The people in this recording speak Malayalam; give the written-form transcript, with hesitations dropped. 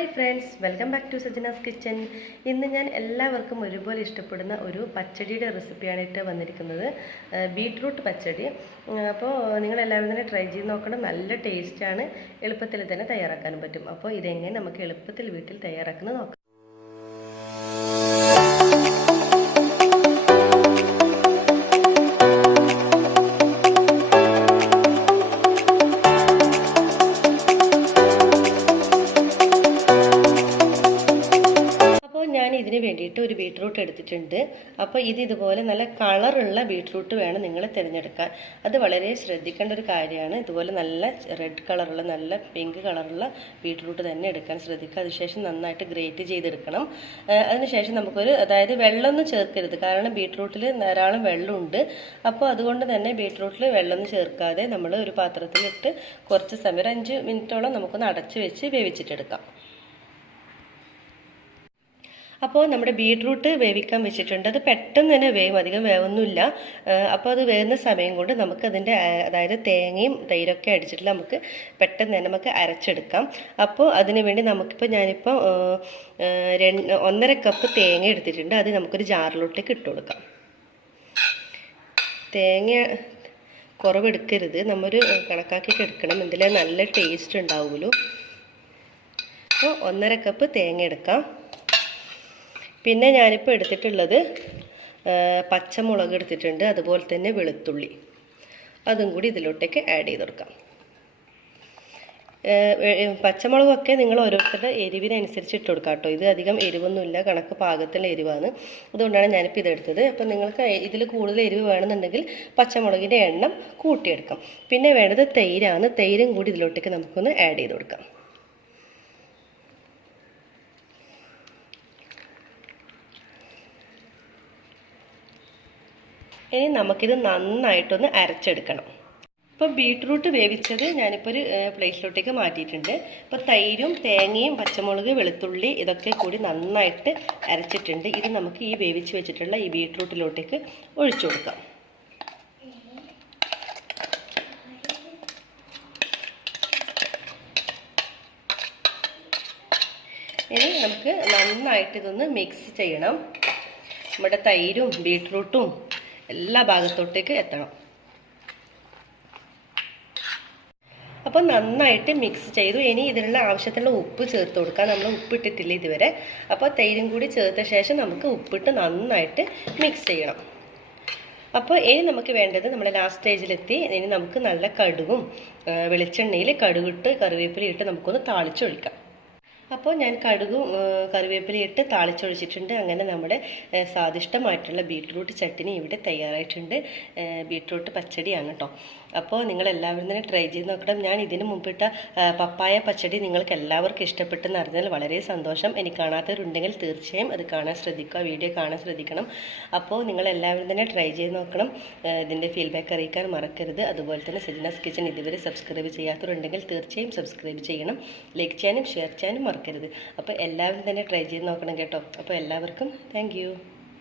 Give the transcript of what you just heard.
Hi friends, welcome back to Sajana's kitchen. ഇന്ന് ഞാൻ എല്ലാവർക്കും ഒരുപോലെ ഇഷ്ടപ്പെടുന്ന ഒരു പച്ചടിയുടെ റെസിപ്പിയാണ് വന്നിരിക്കുന്നത്, ബീട്രൂട്ട് പച്ചടി. അപ്പോൾ നിങ്ങളെല്ലാവരും തന്നെ ട്രൈ ചെയ്ത് നോക്കണം. നല്ല ടേസ്റ്റാണ്, എളുപ്പത്തിൽ തന്നെ തയ്യാറാക്കാനും പറ്റും. അപ്പോൾ ഇതെങ്ങനെ നമുക്ക് എളുപ്പത്തിൽ വീട്ടിൽ തയ്യാറാക്കുന്നത് നോക്കാം. ഞാൻ ഇതിന് വേണ്ടിയിട്ട് ഒരു ബീട്രൂട്ട് എടുത്തിട്ടുണ്ട്. അപ്പോൾ ഇതുപോലെ നല്ല കളറുള്ള ബീട്രൂട്ട് വേണം നിങ്ങൾ തിരഞ്ഞെടുക്കാൻ. അത് വളരെ ശ്രദ്ധിക്കേണ്ട ഒരു കാര്യമാണ്. ഇതുപോലെ നല്ല റെഡ് കളറുള്ള, നല്ല പിങ്ക് കളറുള്ള ബീട്രൂട്ട് തന്നെ എടുക്കാൻ ശ്രദ്ധിക്കുക. അതിനുശേഷം നന്നായിട്ട് ഗ്രേറ്റ് ചെയ്തെടുക്കണം. അതിനുശേഷം അതായത് വെള്ളമൊന്നും ചേർക്കരുത്, കാരണം ബീട്രൂട്ടിൽ ധാരാളം വെള്ളമുണ്ട്. അപ്പോൾ അതുകൊണ്ട് തന്നെ ബീട്രൂട്ടിൽ വെള്ളമൊന്നും ചേർക്കാതെ നമ്മൾ ഒരു പാത്രത്തിലിട്ട് കുറച്ച് സമയം, 5 മിനിറ്റോളം നമുക്കൊന്ന് അടച്ചു വെച്ച് വേവിച്ചിട്ടെടുക്കാം. അപ്പോൾ നമ്മുടെ ബീട്രൂട്ട് വേവിക്കാൻ വെച്ചിട്ടുണ്ട്. അത് പെട്ടെന്ന് തന്നെ വേവും, അധികം വേവൊന്നുമില്ല. അപ്പോൾ അത് വേവുന്ന സമയം കൊണ്ട് നമുക്കതിൻ്റെ അതായത് തേങ്ങയും തൈരൊക്കെ അടിച്ചിട്ട് നമുക്ക് പെട്ടെന്ന് തന്നെ നമുക്ക് അരച്ചെടുക്കാം. അപ്പോൾ അതിന് വേണ്ടി ഞാനിപ്പോൾ 1.5 കപ്പ് തേങ്ങ എടുത്തിട്ടുണ്ട്. അത് നമുക്കൊരു ജാറിലോട്ടേക്ക് ഇട്ട് കൊടുക്കാം. തേങ്ങ കുറവെടുക്കരുത്, നമ്മൊരു കണക്കാക്കിയിട്ട് എടുക്കണം, എന്തെങ്കിലേ നല്ല ടേസ്റ്റ് ഉണ്ടാവുമല്ലോ. അപ്പോൾ 1.5 കപ്പ് തേങ്ങ എടുക്കാം. പിന്നെ ഞാനിപ്പോൾ എടുത്തിട്ടുള്ളത് പച്ചമുളക് എടുത്തിട്ടുണ്ട്, അതുപോലെ തന്നെ വെളുത്തുള്ളി, അതും കൂടി ഇതിലോട്ടേക്ക് ആഡ് ചെയ്ത് കൊടുക്കാം. പച്ചമുളകൊക്കെ നിങ്ങൾ ഓരോരുത്തരുടെ എരിവിനനുസരിച്ച് ഇട്ട് കൊടുക്കാം കേട്ടോ. ഇത് അധികം എരിവൊന്നുമില്ല, കണക്ക് പാകത്തിലുള്ള എരിവാണ്, അതുകൊണ്ടാണ് ഞാനിപ്പോൾ ഇതെടുത്തത്. അപ്പോൾ നിങ്ങൾക്ക് ഇതിൽ കൂടുതൽ എരിവ് വേണമെന്നുണ്ടെങ്കിൽ പച്ചമുളകിൻ്റെ എണ്ണം കൂട്ടിയെടുക്കാം. പിന്നെ വേണ്ടത് തൈരാണ്. തൈരും കൂടി ഇതിലോട്ടേക്ക് നമുക്കൊന്ന് ആഡ് ചെയ്ത് കൊടുക്കാം. ഇനി നമുക്കിത് നന്നായിട്ടൊന്ന് അരച്ചെടുക്കണം. ഇപ്പോൾ ബീട്രൂട്ട് വേവിച്ചത് ഞാനിപ്പോൾ ഒരു പ്ലേറ്റിലോട്ടേക്ക് മാറ്റിയിട്ടുണ്ട്. ഇപ്പോൾ തൈരും തേങ്ങയും പച്ചമുളക് വെളുത്തുള്ളി ഇതൊക്കെ കൂടി നന്നായിട്ട് അരച്ചിട്ടുണ്ട്. ഇത് നമുക്ക് ഈ വേവിച്ച് വെച്ചിട്ടുള്ള ഈ ബീട്രൂട്ടിലോട്ടേക്ക് ഒഴിച്ചു കൊടുക്കാം. ഇനി നമുക്ക് നന്നായിട്ട് ഇതൊന്ന് മിക്സ് ചെയ്യണം. നമ്മുടെ തൈരും ബീട്രൂട്ടും എല്ലാ ഭാഗത്തോട്ടേക്ക് എത്തണം. അപ്പോൾ നന്നായിട്ട് മിക്സ് ചെയ്തു. ഇനി ഇതിനുള്ള ആവശ്യത്തിനുള്ള ഉപ്പ് ചേർത്ത് കൊടുക്കാം. നമ്മൾ ഉപ്പിട്ടിട്ടില്ല ഇതുവരെ. അപ്പോൾ തൈരും കൂടി ചേർത്ത ശേഷം നമുക്ക് ഉപ്പിട്ട് നന്നായിട്ട് മിക്സ് ചെയ്യണം. അപ്പോൾ ഇനി നമുക്ക് വേണ്ടത്, നമ്മൾ ലാസ്റ്റ് സ്റ്റേജിലെത്തി. ഇനി നമുക്ക് നല്ല കടുകും വെളിച്ചെണ്ണയിൽ കടുകിട്ട് കറിവേപ്പിലയിട്ട് നമുക്കൊന്ന് താളിച്ചൊഴിക്കാം. അപ്പോൾ ഞാൻ കടുകും കറിവേപ്പിലയിട്ട് താളിച്ചൊഴിച്ചിട്ടുണ്ട്. അങ്ങനെ നമ്മുടെ സ്വാദിഷ്ടമായിട്ടുള്ള ബീട്രൂട്ട് ചട്ടിനി ഇവിടെ തയ്യാറായിട്ടുണ്ട്. ബീട്രൂട്ട് പച്ചടിയാണ് കേട്ടോ. അപ്പോൾ നിങ്ങളെല്ലാവരും തന്നെ ട്രൈ ചെയ്ത് നോക്കണം. ഞാൻ ഇതിന് മുമ്പിട്ട പപ്പായ പച്ചടി നിങ്ങൾക്ക് എല്ലാവർക്കും ഇഷ്ടപ്പെട്ടെന്ന് അറിഞ്ഞാൽ വളരെ സന്തോഷം. ഇനി കാണാത്തവരുണ്ടെങ്കിൽ തീർച്ചയായും അത് കാണാൻ ശ്രദ്ധിക്കുക, വീഡിയോ കാണാൻ ശ്രദ്ധിക്കണം. അപ്പോൾ നിങ്ങളെല്ലാവരും തന്നെ ട്രൈ ചെയ്ത് നോക്കണം. ഇതിൻ്റെ ഫീഡ്ബാക്ക് അറിയിക്കാൻ മറക്കരുത്. അതുപോലെ തന്നെ സജനാസ് കിച്ചൻ ഇതുവരെ സബ്സ്ക്രൈബ് ചെയ്യാത്തവരുണ്ടെങ്കിൽ തീർച്ചയായും സബ്സ്ക്രൈബ് ചെയ്യണം. ലൈക്ക് ചെയ്യാനും ഷെയർ ചെയ്യാനും മറക്കരുത്. അപ്പോൾ എല്ലാവരും തന്നെ ട്രൈ ചെയ്ത് നോക്കണം കേട്ടോ. അപ്പോൾ എല്ലാവർക്കും താങ്ക്